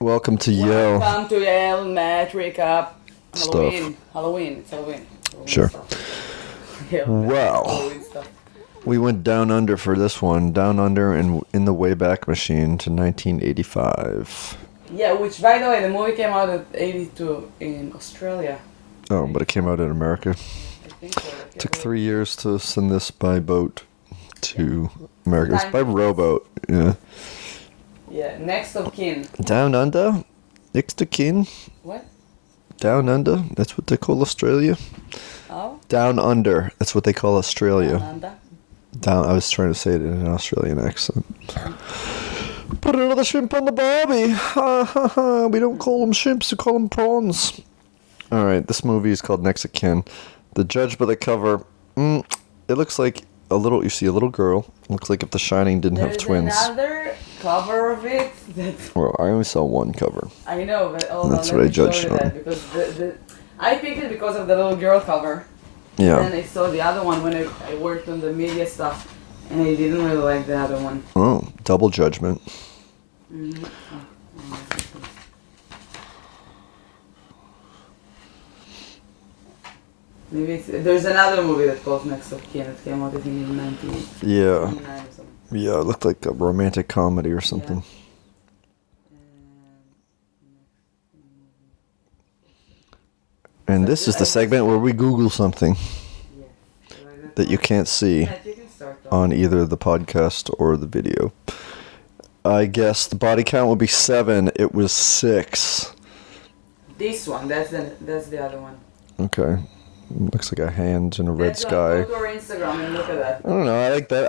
Welcome to Yael. Welcome to Yael Match Recap. Stuff. Halloween. It's Halloween. Sure. Yeah, Well, Halloween stuff. we went down under for this one. Down under and in the Wayback Machine to 1985. Yeah, which by the way, the movie came out at 82 in Australia. Oh, but it came out in America. I think so. It took 3 years to send this by boat to America. It's by rowboat. Yeah. Yeah, next of kin. Down under, next to kin. What? Down under. That's what they call Australia. Oh? Down under. That's what they call Australia. Ananda? Down. I was trying to say it in an Australian accent. Put another shrimp on the barbie. Ha ha ha. We don't call them shrimps, we call them prawns. Alright, this movie is called Next of Kin. The judge by the cover, it looks like you see a little girl. It looks like if The Shining didn't have twins. There's another cover of it that's... Well, I only saw one cover. I know, but That's let what I me show judged you on. that, because I picked it because of the little girl cover. Yeah. And I saw the other one when I worked on the media stuff, and I didn't really like the other one. Oh, double judgment. Mm-hmm. Maybe there's another movie that called Next of Kin that came out I think in 1999 Yeah. or something. Yeah, it looked like a romantic comedy or something. And this is the segment where we Google something Yeah. that you can't see Yeah, you can start on either the podcast or the video. I guess the body count would be 7. It was 6. This one, that's the other one. Okay. Looks like a hand in a red That's one. sky. Go to our Instagram and look at that. I don't know. I like that.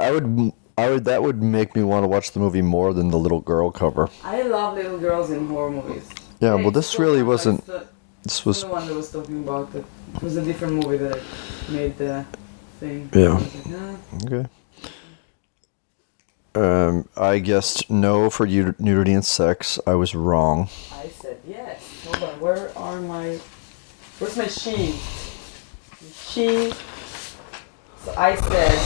That would make me want to watch the movie more than the little girl cover. I love little girls in horror movies. Yeah, Hey, well, this so really fun, wasn't. like, This was. the one that was talking about that. It was a different movie that I made the thing. Yeah. I was like, Okay. I guessed no for nudity and sex. I was wrong. I said yes. Hold on. Where's my sheet? She. So I said.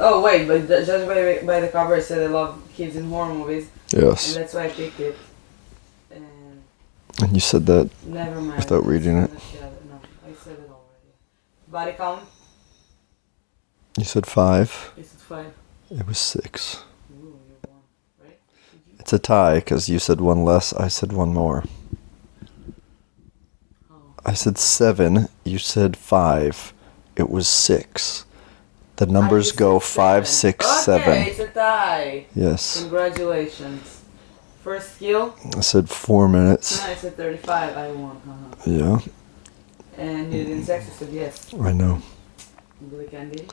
Oh wait, but judged by the cover, I said I love kids in horror movies, and Yes. that's why I picked it. And And you said that. never mind. Without reading it. No, I said it already. Body count? You said 5. Is it 5? It was 6. Ooh, you won, right? It's a tie because you said 1 less. I said 1 more. Oh. I said 7. You said 5. It was 6. The numbers said go 7. 5, 6, 7. Okay, it's a tie. Yes. Congratulations. First skill? I said 4 minutes. I said 35. I won. Yeah, And you didn't sex. I said yes. I know. Blue candy?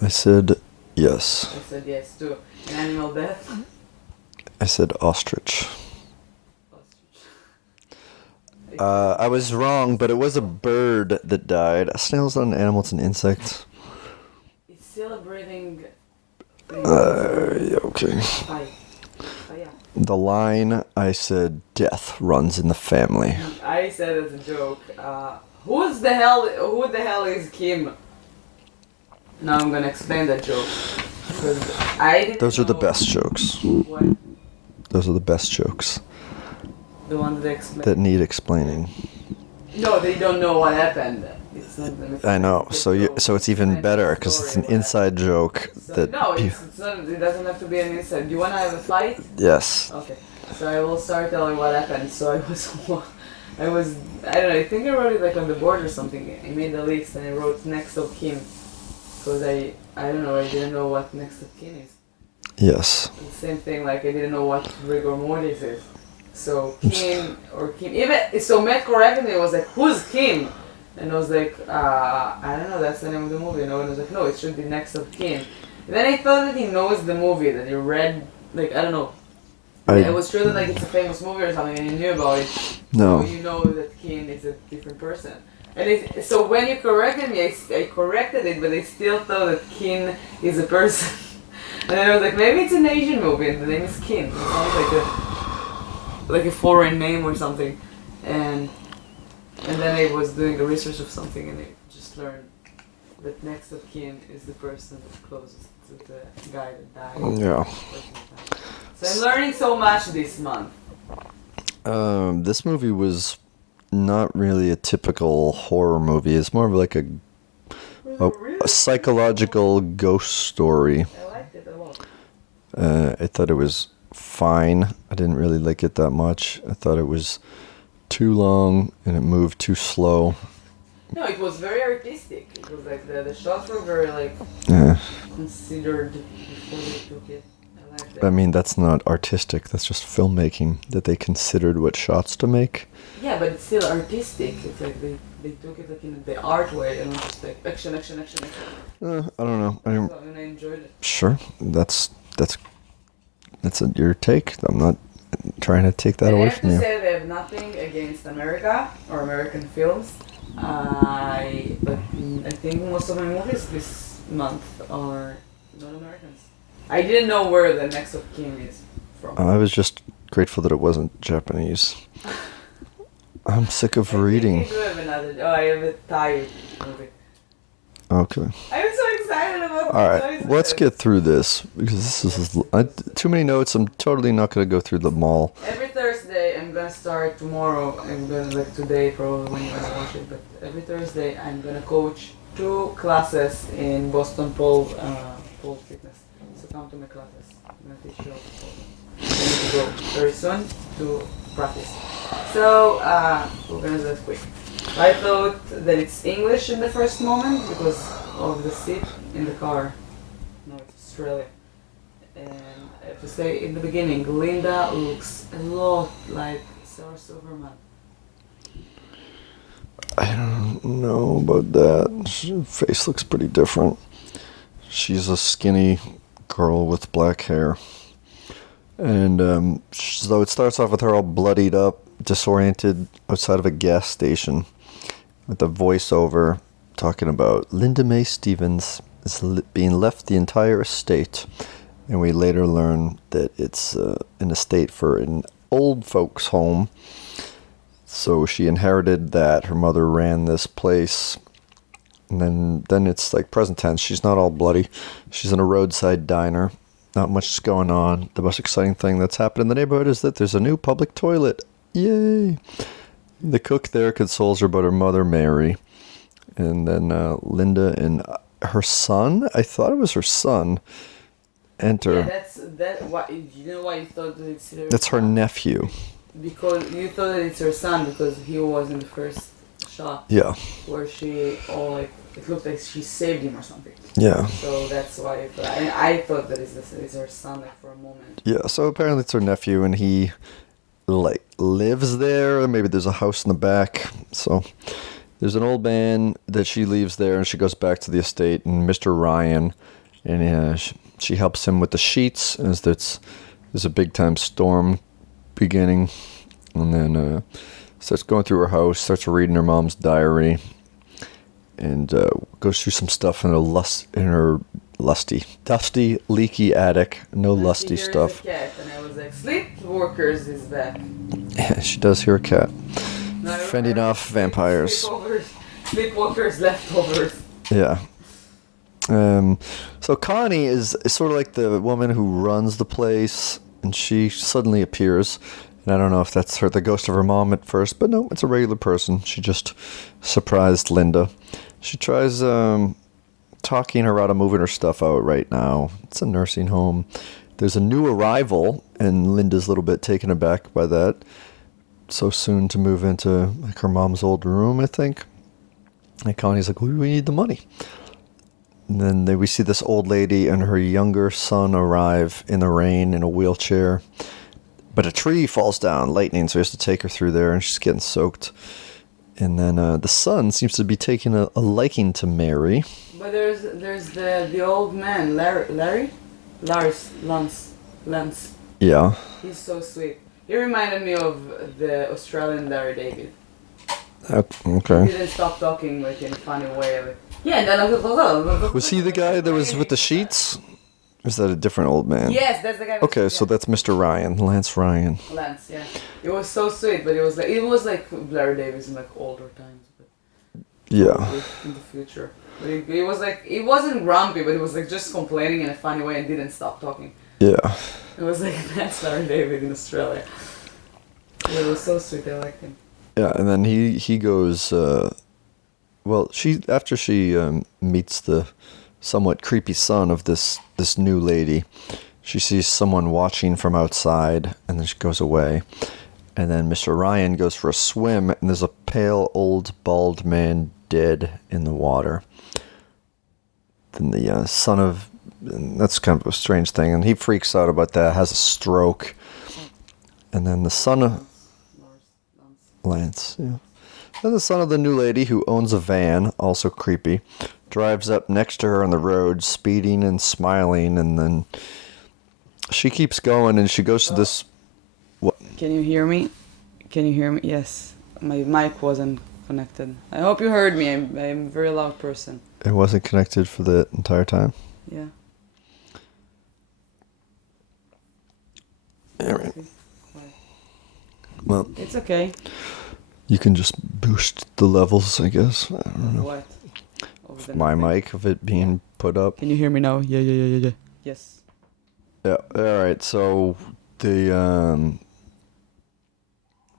I said yes. I said yes too. An animal death? I said ostrich. I was wrong, but it was a bird that died. A snail's not an animal, it's an insect. It's still a breathing thing. Yeah, okay. Bye. Oh, yeah. The line, I said death runs in the family. I said as a joke, who the hell is Kim? Now I'm gonna explain that joke. Because I didn't Those are the know best jokes. What? Those are the best jokes The one that explain. that need explaining. No, they don't know what happened. It's not the I know. So it's even better because it's an inside joke So, no, that. it's not, it doesn't have to be an inside. Do you wanna have a fight? Yes. Okay. So I will start telling what happened. So I don't know, I think I wrote it like on the board or something. I made a list and I wrote next of Kim. Because I don't know, I didn't know what next of kin is. Yes. The same thing, like I didn't know what rigor mortis is. So Kim or Kim, even so Matt corrected me. Was like, who's Kim? And I was like, I don't know, that's the name of the movie. And I was like, no, it should be next of kin. And then I thought that he knows the movie, that he read, like I don't know. It was true that like it's a famous movie or something, and you knew about it. No. So you know that Kin is a different person. And so when you corrected me, I corrected it, but I still thought that Kin is a person. And then I was like, maybe it's an Asian movie and the name is Kin. It sounds like a foreign name or something. And And then I was doing a research of something, and I just learned that next of kin is the person that's closest to the guy that died. Yeah. So I'm learning so much this month. This movie was not really a typical horror movie. It's more of like a psychological ghost story. I liked it a lot. I thought it was fine. I didn't really like it that much. I thought it was too long and it moved too slow. No, it was very artistic. It was like the shots were very like considered before they took it. I liked it. I mean, that's not artistic. That's just filmmaking that they considered what shots to make. Yeah, but it's still artistic. It's like they took it like in the art way and just like action. I don't know. And I enjoyed it. Sure, that's your take. I'm not trying to take that away from you. I have to say they have nothing against America or American films. But I think most of my movies this month are not Americans. I didn't know where the next of kin is from. I was just grateful that it wasn't Japanese. I'm sick of reading. I have I have a Thai movie. Okay. I'm so excited about All right, let's get through this because this is too many notes. I'm totally not going to go through them all. Every Thursday, I'm gonna start tomorrow. I'm gonna like today probably when you're gonna watch it, but every Thursday I'm gonna coach 2 classes in Boston pole fitness. So come to my classes. I'm gonna teach you all the pole. I need to go very soon to practice. So we're gonna do that quick. I thought that it's English in the first moment because of the seat in the car. No, it's Australia. And I have to say, in the beginning, Linda looks a lot like Sarah Silverman. I don't know about that. Her face looks pretty different. She's a skinny girl with black hair. And so it starts off with her all bloodied up, disoriented outside of a gas station with a voiceover talking about Linda Mae Stevens is being left the entire estate. And we later learn that it's an estate for an old folks' home. So she inherited that. Her mother ran this place. And then it's like present tense. She's not all bloody. She's in a roadside diner. Not much is going on. The most exciting thing that's happened in the neighborhood is that there's a new public toilet. Yay! The cook there consoles her about her mother, Mary. And then Linda and her son, I thought it was her son, enter. Yeah, that. Why you know why you thought that it's her? That's her nephew. Because you thought that it's her son because he was in the first shot. Yeah. Where she it looked like she saved him or something. Yeah. So that's why I thought that it's her son like for a moment. Yeah. So apparently it's her nephew, and he like lives there. Maybe there's a house in the back. So there's an old man that she leaves there, and she goes back to the estate, and Mr. Ryan, and she helps him with the sheets as there's a big time storm beginning, and then starts going through her house, starts reading her mom's diary, and goes through some stuff in her dusty, leaky attic. No lusty stuff. A cat, and I was like, Sleepwalkers is back. Yeah, she does hear a cat. No, Fending off vampires. Sleepwalkers leftovers. Yeah. So Connie is sort of like the woman who runs the place, and she suddenly appears. And I don't know if that's the ghost of her mom at first, but no, it's a regular person. She just surprised Linda. She tries talking her out of moving her stuff out right now. It's a nursing home. There's a new arrival, and Linda's a little bit taken aback by that. So soon to move into like her mom's old room, I think. And Connie's like, we need the money. And then we see this old lady and her younger son arrive in the rain in a wheelchair. But a tree falls down, lightning, so he has to take her through there, and she's getting soaked. And then the son seems to be taking a liking to Mary. But there's the old man, Lance. Yeah. He's so sweet. He reminded me of the Australian Larry David. Okay. He didn't stop talking like in a funny way. Like, yeah, and then Was he the guy that was with the sheets? Is that a different old man? Yes, that's the guy. Okay, so that's Mr. Ryan, Lance Ryan. Lance. Yeah, it was so sweet, but it was like Larry Davis in like older times, but Yeah. probably in the future. But it was like it wasn't grumpy, but it was like just complaining in a funny way and didn't stop talking. Yeah. It was like that's Larry David in Australia. It was so sweet. I liked him. Yeah, and then he goes. Well, after she meets the somewhat creepy son of this new lady, she sees someone watching from outside, and then she goes away. And then Mr. Ryan goes for a swim, and there's a pale old bald man dead in the water. Then the son of, and that's kind of a strange thing, and he freaks out about that, has a stroke. And then the son of Lance, yeah. Then the son of the new lady, who owns a van, also creepy, drives up next to her on the road, speeding and smiling, and then she keeps going, and she goes to this... What? Can you hear me? Can you hear me? Yes. My mic wasn't connected. I hope you heard me. I'm a very loud person. It wasn't connected for the entire time? Yeah. All right. Well, It's okay. you can just boost the levels, I guess. I don't know. What? Of the My nothing? mic, of it being put up. Can you hear me now? Yeah. Yes. Yeah. All right. So the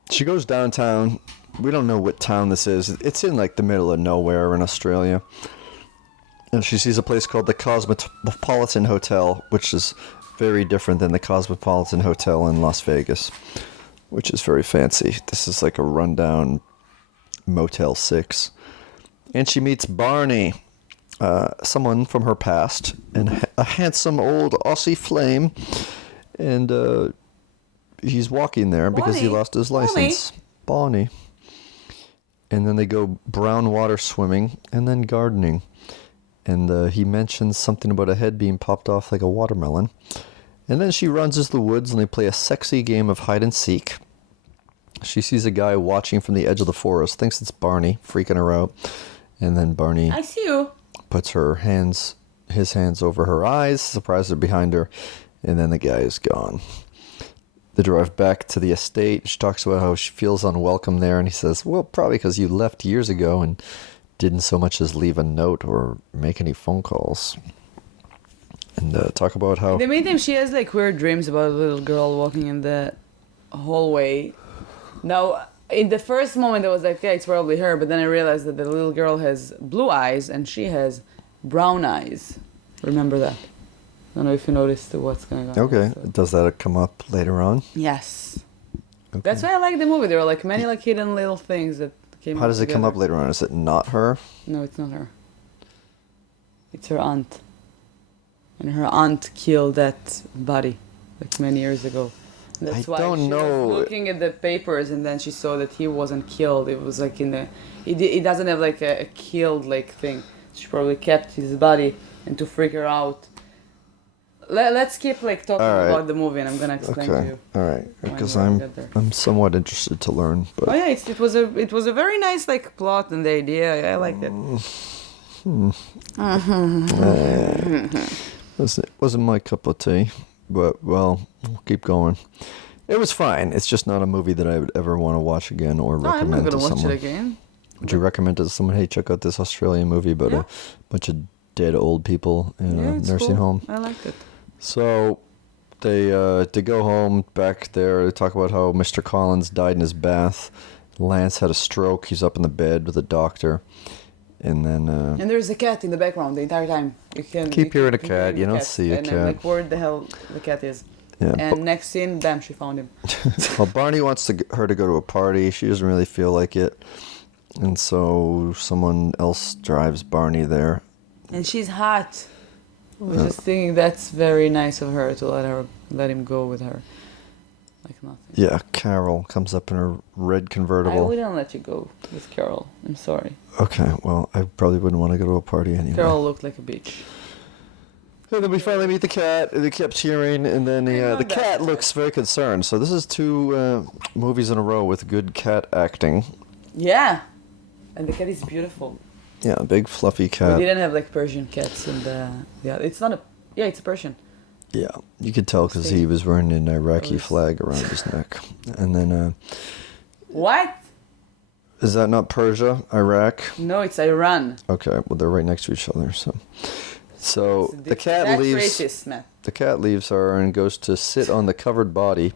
she goes downtown. We don't know what town this is. It's in like the middle of nowhere in Australia. And she sees a place called the Cosmopolitan Hotel, which is very different than the Cosmopolitan Hotel in Las Vegas, which is very fancy. This is like a rundown Motel 6. And she meets Barney, someone from her past, and a handsome old Aussie flame. And he's walking there because he Bonnie. lost his license. Bonnie. And then they go brown water swimming and then gardening. And he mentions something about a head being popped off like a watermelon. And then she runs into the woods and they play a sexy game of hide and seek. She sees a guy watching from the edge of the forest, thinks it's Barney, freaking her out. And then Barney I see you. puts his hands over her eyes, surprises her behind her, and then the guy is gone. They drive back to the estate. She talks about how she feels unwelcome there, and he says, well, probably because you left years ago and didn't so much as leave a note or make any phone calls. And talk about how... In the meantime, she has like weird dreams about a little girl walking in the hallway. Now, in the first moment, I was like, yeah, it's probably her. But then I realized that the little girl has blue eyes and she has brown eyes. Remember that. I don't know if you noticed what's going on. Okay, So- does that come up later on? Yes. Okay. That's why I like the movie. There were like many like hidden little things that came How does it come up later on? Is it not her? No, it's not her. It's her aunt. And her aunt killed that body like many years ago. That's I why don't she know. was looking at the papers and then she saw that he wasn't killed. It was like in the... It doesn't have like a killed like thing. She probably kept his body and to freak her out. Let's keep like talking All right. about the movie and I'm gonna explain to Okay, you. all right. when Because we get there. I'm somewhat interested to learn. But Oh yeah, it was a very nice like plot and the idea. I liked it. Wasn't my cup of tea, but well, we'll keep going. It was fine. It's just not a movie that I would ever want to watch again or No, I'm not recommend to gonna watch someone. it again. Would you recommend it to someone? Hey, check out this Australian movie about Yeah. a bunch of dead old people in a it's nursing cool. home. I liked it. So they go home back there. They talk about how Mr. Collins died in his bath. Lance had a stroke. He's up in the bed with a doctor. And then And there's a cat in the background the entire time. You can Keep you hearing a can cat. hear You the don't cat. see a and cat. I'm like, where the hell the cat is? yeah, And next scene, bam, she found him. well, Barney wants her to go to a party. She doesn't really feel like it. And so someone else drives Barney there. And she's hot. I was just thinking that's very nice of her to let him go with her. Like nothing. Yeah, Carol comes up in her red I convertible. wouldn't let you go with Carol. I'm sorry. Okay, well, I probably wouldn't want to go to a party anyway. Carol looked like a bitch. And then we finally meet the cat. And they kept cheering, and then I know the that. cat looks very concerned. So this is two movies in a row with good cat acting. Yeah. And the cat is beautiful. Yeah, a big fluffy We cat. didn't have like Persian cats in the... Yeah, it's not a... Yeah, it's a Persian. Yeah, you could tell because he was wearing an Iraqi Those- flag around his neck. And then, What? is that not Persia, Iraq? No, it's Iran. Okay, well they're right next to each other. So the cat That's leaves. racist, man. The cat leaves her and goes to sit on the covered body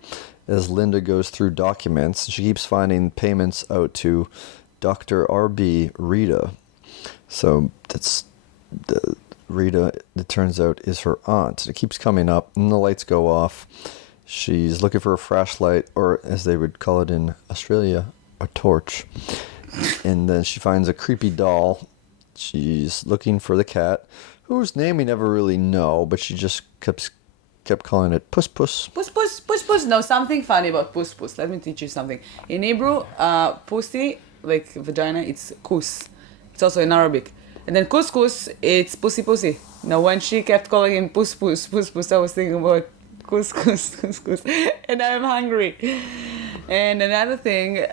as Linda goes through documents. She keeps finding payments out to Dr. R.B. Rita. So that's Rita, it turns out, is her aunt. It keeps coming up and the lights go off. She's looking for a flashlight, or as they would call it in Australia, a torch. And then she finds a creepy doll. She's looking for the cat, whose name we never really know, but she just kept calling it Puss Puss. Puss, puss, puss, puss. No, something funny about puss, puss. Let me teach you something. In Hebrew, pussy, like vagina, it's kus. It's also in Arabic. And then couscous, it's pussy, pussy. Now, when she kept calling him puss, puss, puss, puss, I was thinking about couscous, couscous. And I'm hungry. And another thing,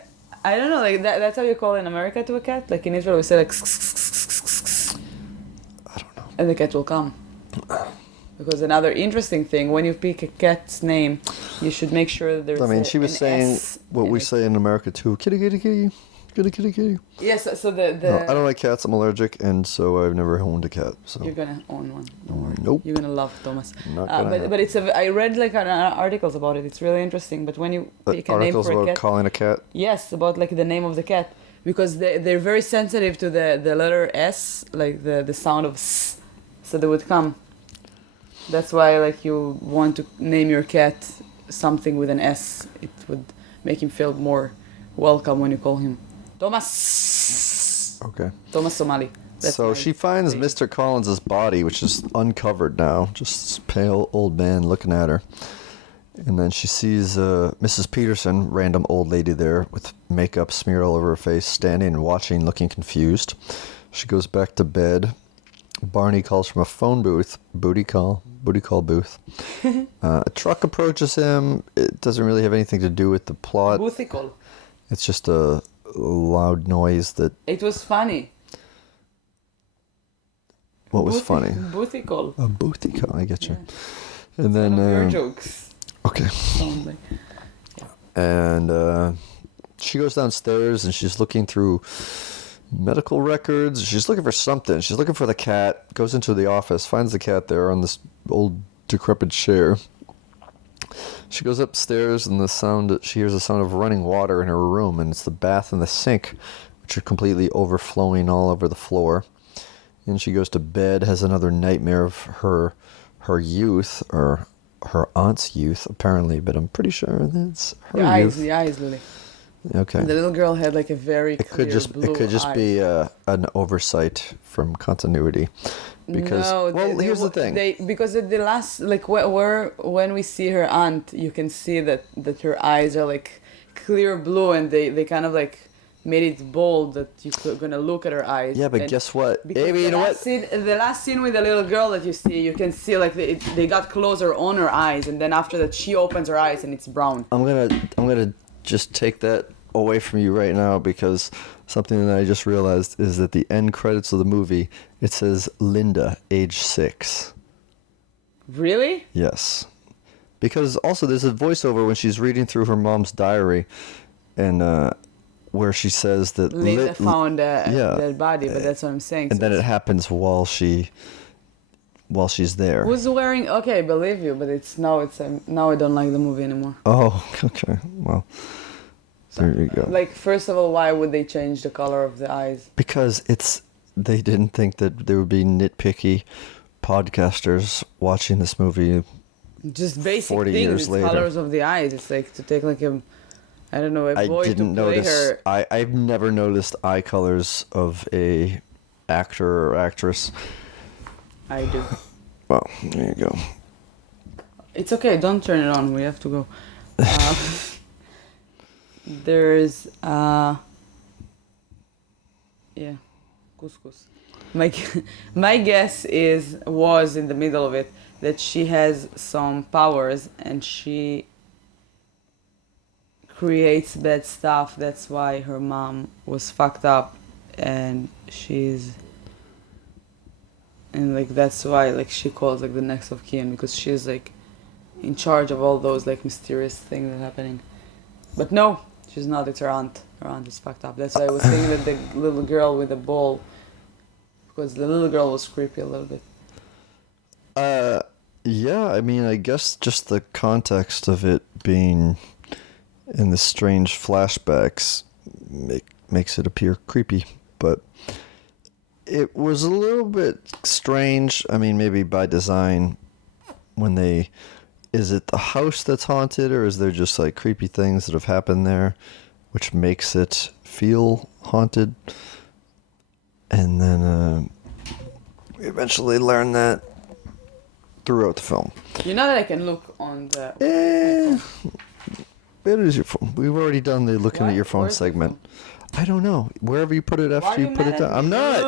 I don't know, like that's how you call in America to a cat? Like in Israel, we say like, I don't know. and the cat will come. Because another interesting thing, when you pick a cat's name, you should make sure that there's I mean, she was an saying S what in we it. say in America too. Kitty, kitty, kitty. Kitty, kitty, kitty. Yes, so the No, I don't like cats. I'm allergic, and so I've never owned a cat. So you're gonna own one. Don't worry. Nope. You're gonna love Thomas. Not gonna happen. But it's I read like articles about it. It's really interesting. But when you pick a name articles for a about cat, calling a cat. yes, about like the name of the cat, because they're very sensitive to the letter S, like the sound of S, so they would come. That's why like you want to name your cat something with an S. It would make him feel more welcome when you call him Thomas. Okay. Thomas Somali. That's So my she finds name. Mr. Collins's body, which is uncovered now, just this pale old man looking at her. And then she sees Mrs. Peterson, random old lady there with makeup smeared all over her face, standing and watching, looking confused. She goes back to bed. Barney calls from a phone booth, booty call booth. A truck approaches him. It doesn't really have anything to do with the plot. Boothical. It's just a loud noise that... It was funny. What was funny? Boothical. A booty call, I get you. Yeah. And then... One of your jokes. Okay. Sound like. And she goes downstairs and she's looking through medical records. She's looking for something. She's looking for the cat. Goes into the office, finds the cat there on this old decrepit chair. She goes upstairs and she hears the sound of running water in her room, and it's the bath and the sink, which are completely overflowing all over the floor. And she goes to bed, has another nightmare of her youth, or her aunt's youth, apparently, but I'm pretty sure that's her youth. The eyes, Lily. Okay. The little girl had like a very It clear could just blue eye. be an oversight from continuity, because here's the thing. Because at the last, like when we see her aunt, you can see that her eyes are like clear blue, and they kind of like made it bold that you're gonna look at her eyes. Yeah, but And guess what? because Amy, you know what? The last scene with the little girl that you see, you can see like they got closer on her eyes, and then after that she opens her eyes and it's brown. I'm gonna just take that away from you right now, because something that I just realized is that the end credits of the movie, it says Linda, age 6. Really? Yes. Because also there's a voiceover when she's reading through her mom's diary, and where she says that Linda found a yeah. dead body, but that's what I'm saying. and So then it happens while she's there. who's wearing? Okay, I believe you, but now I don't like the movie anymore. Oh, okay. Well, there you go. Like, first of all, why would they change the color of the eyes? Because they didn't think that there would be nitpicky podcasters watching this movie. Just basic 40 things, years later. colors of the eyes. It's like to take like a I boy didn't to play notice. her. I've never noticed eye colors of a actor or actress. I do. Well, there you go. It's okay. Don't turn it on. We have to go. There's yeah, couscous. My guess was in the middle of it that she has some powers and she creates bad stuff. That's why her mom was fucked up, and like that's why like she calls like the next of kin, because she's like in charge of all those like mysterious things that are happening. But no, she's not. It's her aunt. Her aunt is fucked up. That's why I was saying that the little girl with the ball, because the little girl was creepy a little bit. Yeah, I mean, I guess just the context of it being in the strange flashbacks makes it appear creepy, but it was a little bit strange. I mean, maybe by design, when is it the house that's haunted, or is there just like creepy things that have happened there, which makes it feel haunted? And then we eventually learn that throughout the film. You know that I can look on the... It is your phone. We've already done the looking at your phone Where's the segment. I don't know. Wherever you put it after you put it down. I'm not.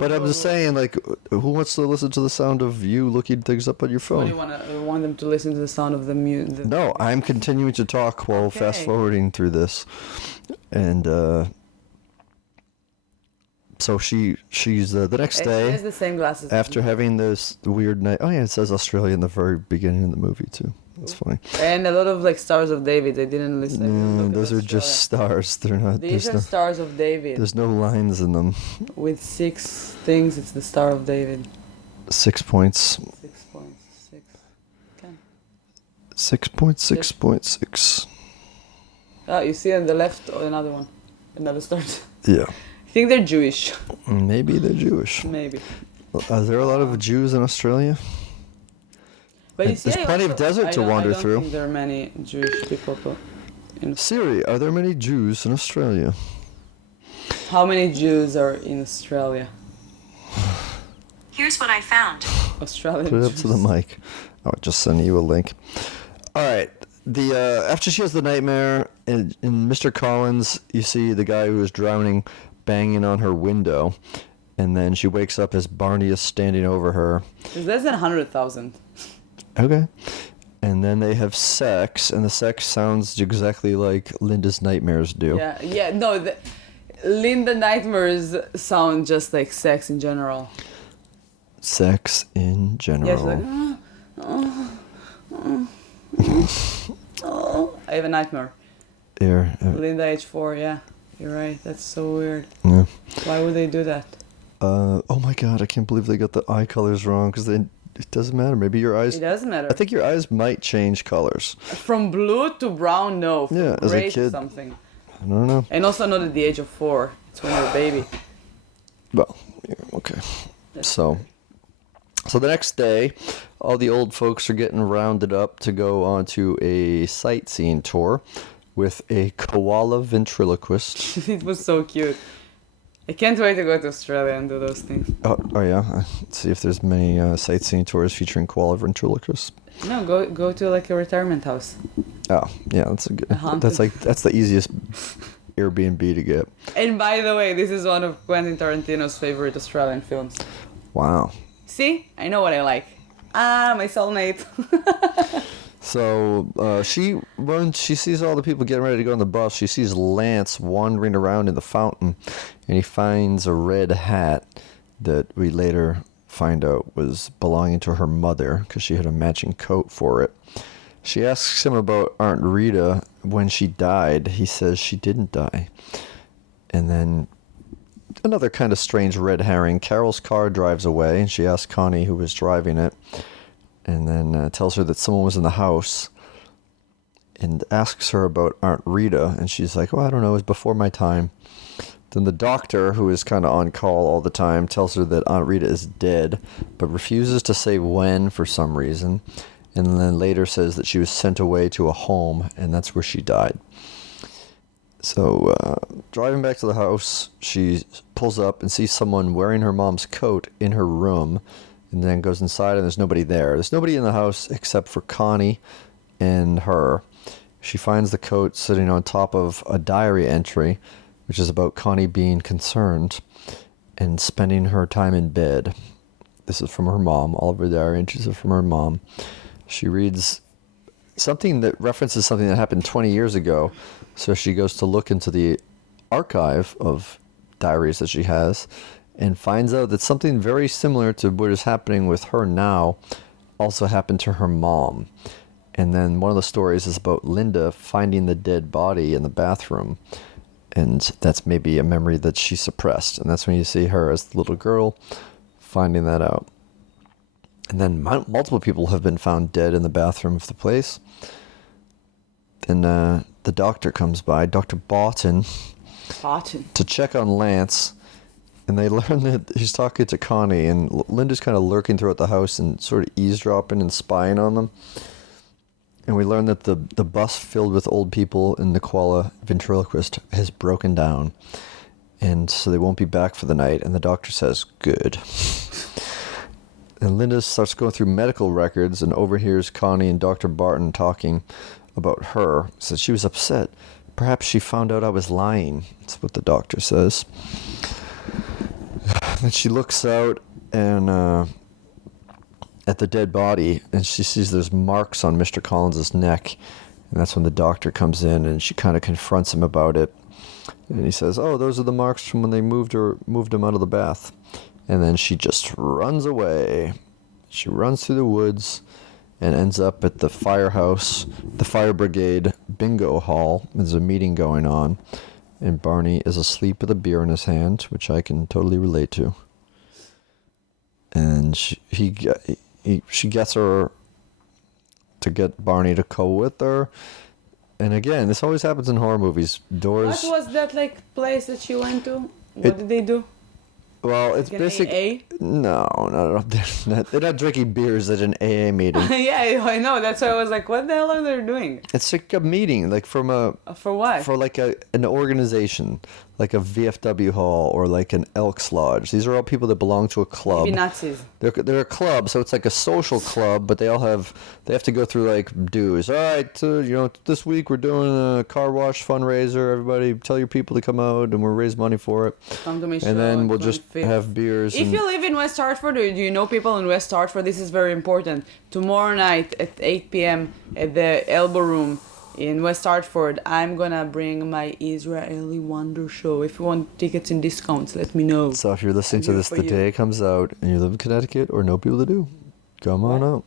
But I'm just saying, like, who wants to listen to the sound of you looking things up on your phone? What do you want them to listen to the sound of the music? No, I'm continuing to talk while fast forwarding through this. And so she's the next day. She has the same glasses. After having this weird night. Oh, yeah, it says Australia in the very beginning of the movie, too. That's funny. And a lot of like Stars of David. I didn't listen. Those are just stars. They're not. These are Stars of David. There's no lines in them. With 6 things, it's the Star of David. 6 points. 6.6. Okay. 6.6.6. Oh, you see on the left another one, another star. Yeah. I think they're Jewish. Maybe they're Jewish. Maybe. Are there a lot of Jews in Australia? But you see, there's plenty of desert to wander through. I don't think there are many Jewish people. Siri, are there many Jews in Australia? How many Jews are in Australia? Here's what I found. Australian Put it up Jews. to the mic. Oh, just sending you a link. All right. After she has the nightmare in Mr. Collins, you see the guy who is drowning banging on her window, and then she wakes up as Barney is standing over her. It's less than 100,000. Okay. And then they have sex, and the sex sounds exactly like Linda's nightmares do. Yeah, no, Linda nightmares sound just like sex in general. Sex in general. Yeah, she's like, I have a nightmare. Here, Linda age 4, yeah. You're right, that's so weird. yeah. Why would they do that? Oh my god, I can't believe they got the eye colors wrong, because it doesn't matter. Maybe your eyes... It doesn't matter. I think your eyes might change colors. From blue to brown, no. From Yeah, as a gray to kid. something. I don't know. And also not at the age of 4. It's when you're a baby. Well, yeah, okay. So the next day, all the old folks are getting rounded up to go onto a sightseeing tour with a koala ventriloquist. It was so cute. I can't wait to go to Australia and do those things. Oh yeah. Let's see if there's many sightseeing tours featuring koala ventriloquists. No, go to like a retirement house. Oh yeah, that's a good. haunted. That's the easiest Airbnb to get. And by the way, this is one of Quentin Tarantino's favorite Australian films. Wow. See? I know what I like. Ah, my soulmate. So when she sees all the people getting ready to go on the bus, she sees Lance wandering around in the fountain, and he finds a red hat that we later find out was belonging to her mother because she had a matching coat for it. She asks him about Aunt Rita when she died. He says she didn't die. And then another kind of strange red herring. Carol's car drives away, and she asks Connie who was driving it, and then tells her that someone was in the house and asks her about Aunt Rita, and she's like, well, I don't know, it was before my time. Then the doctor, who is kind of on call all the time, tells her that Aunt Rita is dead, but refuses to say when for some reason, and then later says that she was sent away to a home, and that's where she died. So, driving back to the house, she pulls up and sees someone wearing her mom's coat in her room, and then goes inside and there's nobody there. There's nobody in the house except for Connie and her. She finds the coat sitting on top of a diary entry, which is about Connie being concerned and spending her time in bed. This is from her mom. All of her diary entries are from her mom. She reads something that references something that happened 20 years ago. So she goes to look into the archive of diaries that she has and finds out that something very similar to what is happening with her now also happened to her mom. And then one of the stories is about Linda finding the dead body in the bathroom. And that's maybe a memory that she suppressed. And that's when you see her as the little girl finding that out. And then multiple people have been found dead in the bathroom of the place. Then the doctor comes by, Dr. Barton, to check on Lance. And they learn that he's talking to Connie. And Linda's kind of lurking throughout the house and sort of eavesdropping and spying on them. And we learn that the bus filled with old people in the Koala ventriloquist has broken down. And so they won't be back for the night. And the doctor says, good. And Linda starts going through medical records and overhears Connie and Dr. Barton talking about her. Says she was upset. Perhaps she found out I was lying. That's what the doctor says. Then she looks out and at the dead body, and she sees there's marks on Mr. Collins's neck. And that's when the doctor comes in, and she kind of confronts him about it. And he says, oh, those are the marks from when they moved him out of the bath. And then she just runs away. She runs through the woods and ends up at the firehouse, the fire brigade bingo hall. There's a meeting going on, and Barney is asleep with a beer in his hand, which I can totally relate to. And she gets her to get Barney to go with her. And again, this always happens in horror movies. Doors. What was that place that she went to? What did they do? Well, it's like basically no. They're not drinking beers at an AA meeting. Yeah, I know. That's why I was like, what the hell are they doing? It's like a meeting, like from a for what? For like an organization, like a VFW hall or like an Elks Lodge. These are all people that belong to a club. Maybe Nazis. They're a club, so it's like a social club, but they have to go through like dues. All right, this week we're doing a car wash fundraiser. Everybody, tell your people to come out, and we'll raise money for it. Come to my show. And then we'll just have beers. If you live in West Hartford, or do you know people in West Hartford, this is very important. Tomorrow night at 8 p.m. at the Elbow Room in West Hartford, I'm gonna bring my Israeli Wonder Show. If you want tickets and discounts, let me know. So if you're listening to this the day it comes out and you live in Connecticut or know people that do, come on out.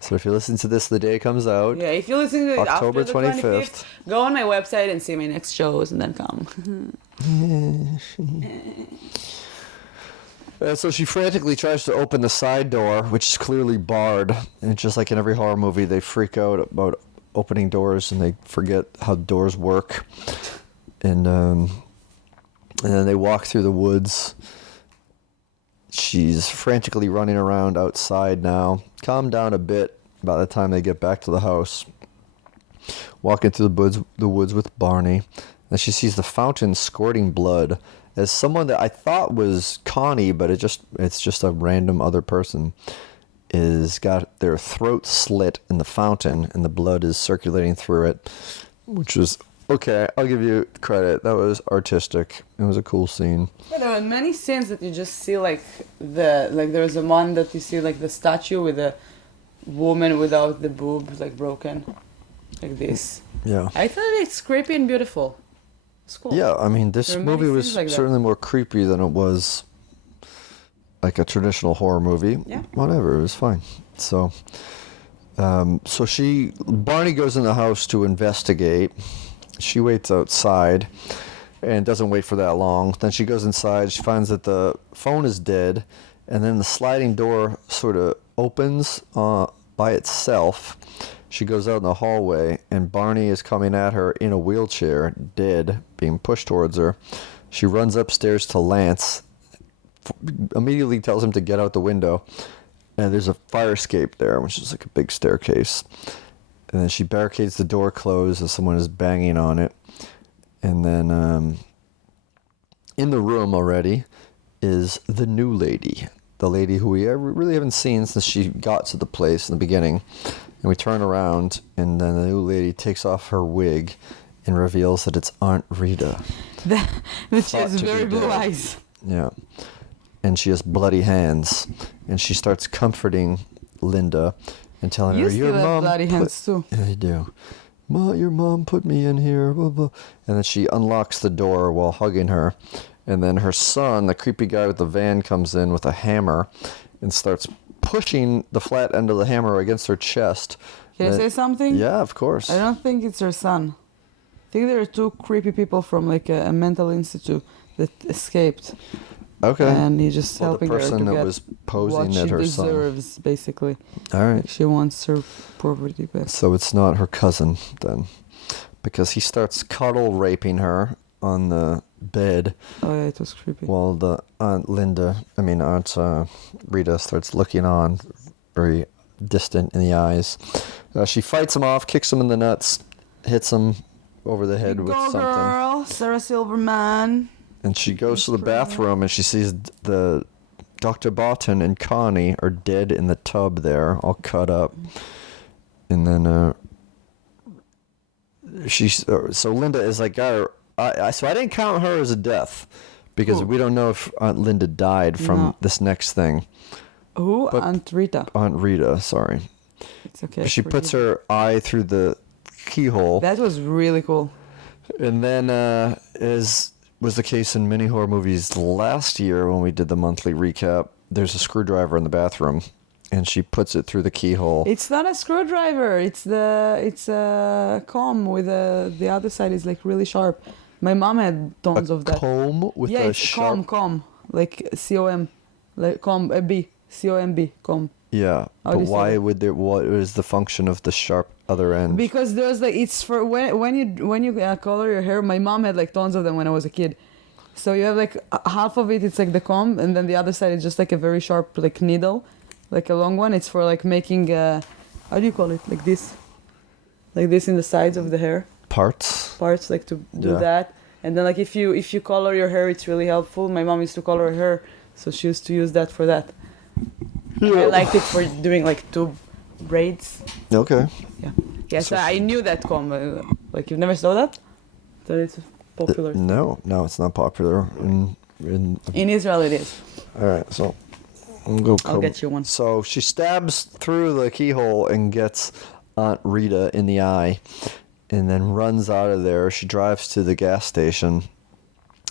So if you're listening to this the day it comes out, yeah, if you're listening to it October after the 25th, go on my website and see my next shows and then come. So she frantically tries to open the side door, which is clearly barred. And just like in every horror movie, they freak out about opening doors and they forget how doors work. And then they walk through the woods. She's frantically running around outside now. Calm down a bit by the time they get back to the house. Walking through the woods with Barney. And she sees the fountain squirting blood. As someone that I thought was Connie, but it's just a random other person, is got their throat slit in the fountain and the blood is circulating through it, which was okay. I'll give you credit. That was artistic. It was a cool scene. Yeah, there are many scenes that you just see like there's a one that you see like the statue with a woman without the boob like broken, like this. Yeah. I thought it's creepy and beautiful. Cool. Yeah, I mean, this movie was like certainly more creepy than it was like a traditional horror movie. Yeah. Whatever, it was fine. So, Barney goes in the house to investigate. She waits outside and doesn't wait for that long. Then she goes inside. She finds that the phone is dead, and then the sliding door sort of opens by itself. She goes out in the hallway, and Barney is coming at her in a wheelchair, dead, being pushed towards her. She runs upstairs to Lance, immediately tells him to get out the window, and there's a fire escape there, which is like a big staircase. And then she barricades the door closed as someone is banging on it. And then in the room already is the new lady, the lady who we really haven't seen since she got to the place in the beginning. And we turn around, and then the new lady takes off her wig and reveals that it's Aunt Rita. That she has very blue eyes. Yeah. And she has bloody hands. And she starts comforting Linda and telling her, your mom bloody hands too. Yeah, I do. Your mom put me in here. Blah, blah. And then she unlocks the door while hugging her. And then her son, the creepy guy with the van, comes in with a hammer and starts pushing the flat end of the hammer against her chest, Can I say something? Yeah, of course. I don't think it's her son. I think there are two creepy people from like a mental institute that escaped. Okay. And he's just Well, the helping her person to that get was posing what at she her son. deserves, basically. All right. Like she wants her property back. So it's not her cousin then, because he starts cuddle raping her on the bed Oh yeah, it was creepy. while the Aunt Rita starts looking on, very distant in the eyes. She fights him off, kicks him in the nuts, hits him over the head with Go something. girl, Sarah Silverman. And she goes to the bathroom and she sees the Dr. Barton and Connie are dead in the tub there, all cut up. And then so Linda is like, got her. So I didn't count her as a death because we don't know if Aunt Linda died from this next thing. Who? But Aunt Rita. Aunt Rita, sorry. It's okay. She puts her eye through the keyhole. That was really cool. And then, as was the case in many horror movies last year when we did the monthly recap, there's a screwdriver in the bathroom, and she puts it through the keyhole. It's not a screwdriver. It's a comb with the other side is like really sharp. My mom had tons of that. Comb with yeah, a it's sharp... comb, like C-O-M, like comb, a B, C-O-M-B, comb. Yeah, How do but you say why that? would there? What is the function of the sharp other end? Because there's like it's for when you color your hair. My mom had like tons of them when I was a kid. So you have like half of it. It's like the comb, and then the other side is just like a very sharp like needle, like a long one. It's for like making how do you call it? Like this in the sides of the hair Parts. like to do Yeah. that. And then like if you color your hair, it's really helpful. My mom used to color her hair, so she used to use that for that. I liked it for doing like two braids. Okay. Yeah. Yes, So I knew that comb. Like you've never saw that? That it's popular. No, it's not popular In Israel, it is. All right, so I'll I'll get you one. So she stabs through the keyhole and gets Aunt Rita in the eye, and then runs out of there. She drives to the gas station.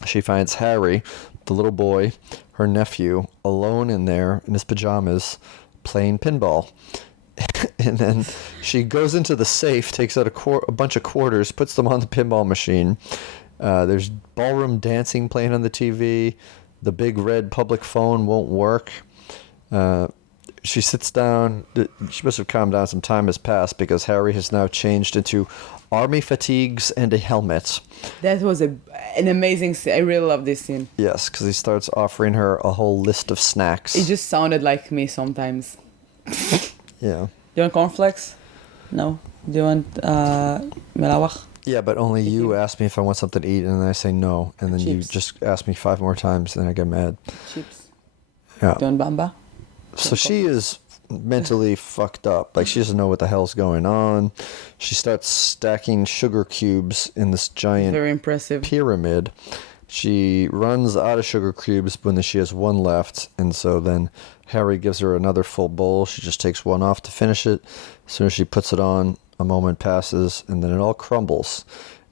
She finds Harry, the little boy, her nephew, alone in there in his pajamas, playing pinball. And then she goes into the safe, takes out a bunch of quarters, puts them on the pinball machine. There's ballroom dancing playing on the TV. The big red public phone won't work. She sits down. She must have calmed down. Some time has passed because Harry has now changed into army fatigues and a helmet. That was an amazing scene. I really love this scene. Yes, because he starts offering her a whole list of snacks. It just sounded like me sometimes. Yeah. Do you want cornflakes? No. Do you want melawach? Yeah, but only you ask me if I want something to eat, and then I say no, and then you Chips. just ask me 5 more times, and then I get mad. Chips. Yeah. Do you want bamba? So she is mentally fucked up. Like, she doesn't know what the hell's going on. She starts stacking sugar cubes in this giant Very impressive. pyramid. She runs out of sugar cubes when she has one left, and so then Harry gives her another full bowl. She just takes one off to finish it. As soon as she puts it on, a moment passes, and then it all crumbles.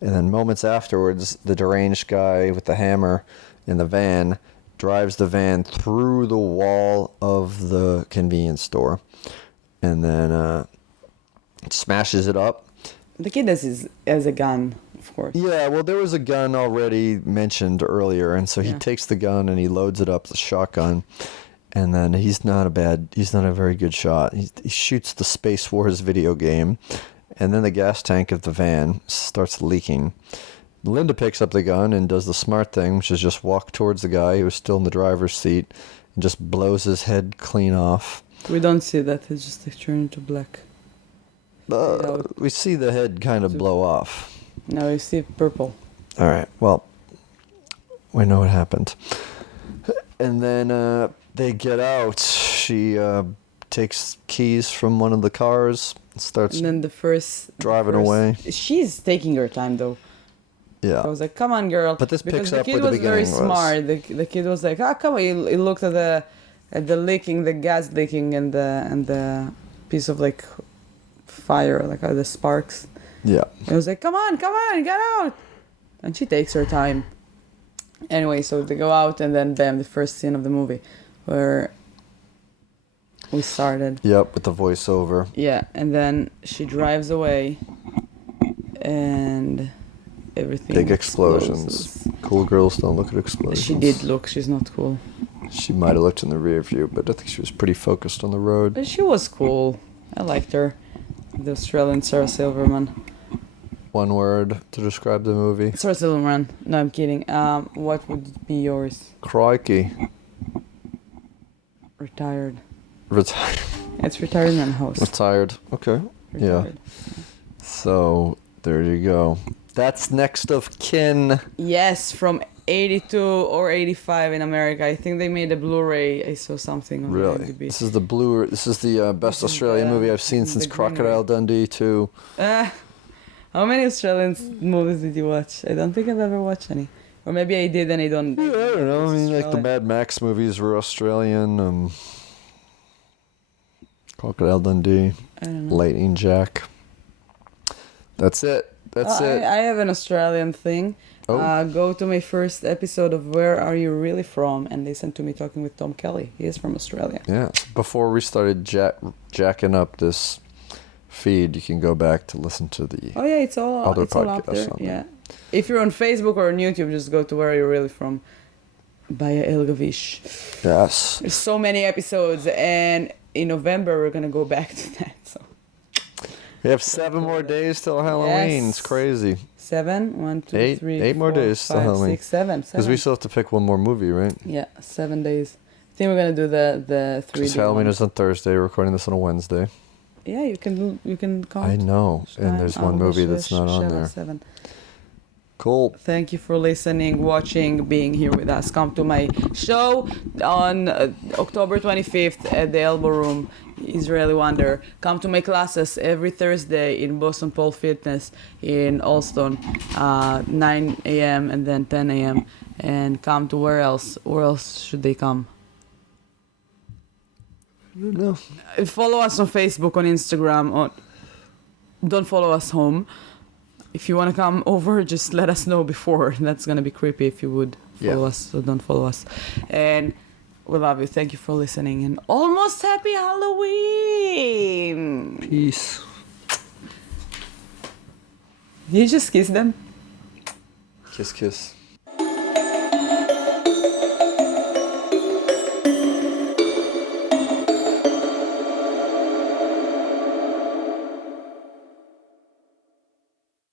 And then moments afterwards, the deranged guy with the hammer in the van drives the van through the wall of the convenience store, and then smashes it up. The kid has a gun, of course. Yeah, well, there was a gun already mentioned earlier, and so he Yeah. takes the gun and he loads it up, the shotgun, and then he's not a very good shot. He shoots the Space Wars video game, and then the gas tank of the van starts leaking. Linda picks up the gun and does the smart thing, which is just walk towards the guy who's still in the driver's seat and just blows his head clean off. We don't see that. It's just like turned into black. We see the head kind of blow off. Now you see purple. All right, well, we know what happened. And then they get out. She takes keys from one of the cars and starts And then driving away. She's taking her time though. Yeah. I was like, "Come on, girl!" But this because picks the up kid where the was very beginning was. smart. The kid was like, come on!" He looked at the leaking, the gas leaking, and the piece of like fire, like the sparks. Yeah. He was like, come on, get out!" And she takes her time. Anyway, so they go out, and then bam, the first scene of the movie, where we started. Yep, with the voiceover. Yeah, and then she drives away, and everything. Big explosions. explodes. Cool girls don't look at explosions. She did look. She's not cool. She might have looked in the rear view, but I think she was pretty focused on the road. But she was cool. I liked her. The Australian Sarah Silverman. One word to describe the movie. Sarah Silverman. No, I'm kidding. What would be yours? Crikey. Retired. Retired. It's retirement house. Retired. Okay. Retired. Yeah. So, there you go. That's Next of Kin. Yes, from 82 or 85 in America. I think they made a Blu-ray. I saw something on Really? IMDb. This is the best This is Australian the- movie I've seen since the green Crocodile one. Dundee 2. How many Australian movies did you watch? I don't think I've ever watched any. Or maybe I did and I don't. Yeah, I don't know. I mean, like the Australian. Mad Max movies were Australian. Crocodile Dundee, I don't know. Lightning Jack. That's it. That's it. I have an Australian thing. Oh. Go to my first episode of Where Are You Really From? And listen to me talking with Tom Kelly. He is from Australia. Yeah. Before we started jacking up this feed, you can go back to listen to the Oh yeah, it's all other it's all up podcasts there. on Yeah. If you're on Facebook or on YouTube, just go to Where Are You Really From? By Yael Gavish. Yes. There's so many episodes, and in November we're gonna go back to that. So We have 7 more days till Halloween. It's Yes. crazy. 7, 1, 2, Eight- 3, eight more 4, days till 5, Halloween. 6, 7. Because we still have to pick one more movie, right? Yeah, 7 days. I think we're gonna do the 3D. Because Halloween one. is on Thursday. We're recording this on a Wednesday. Yeah, you can count. I know. And there's one movie that's not on there. 7. Cool. Thank you for listening, watching, being here with us. Come to my show on October 25th at the Elbow Room, Israeli Wonder. Come to my classes every Thursday in Boston Pole Fitness in Alston, 9 a.m. and then 10 a.m. And come to where else? Where else should they come? I don't know. Follow us on Facebook, on Instagram. Don't follow us home. If you want to come over, just let us know before. That's going to be creepy if you would follow us, so don't follow us. And we love you. Thank you for listening. And almost happy Halloween! Peace. Did you just kiss them? Kiss, kiss.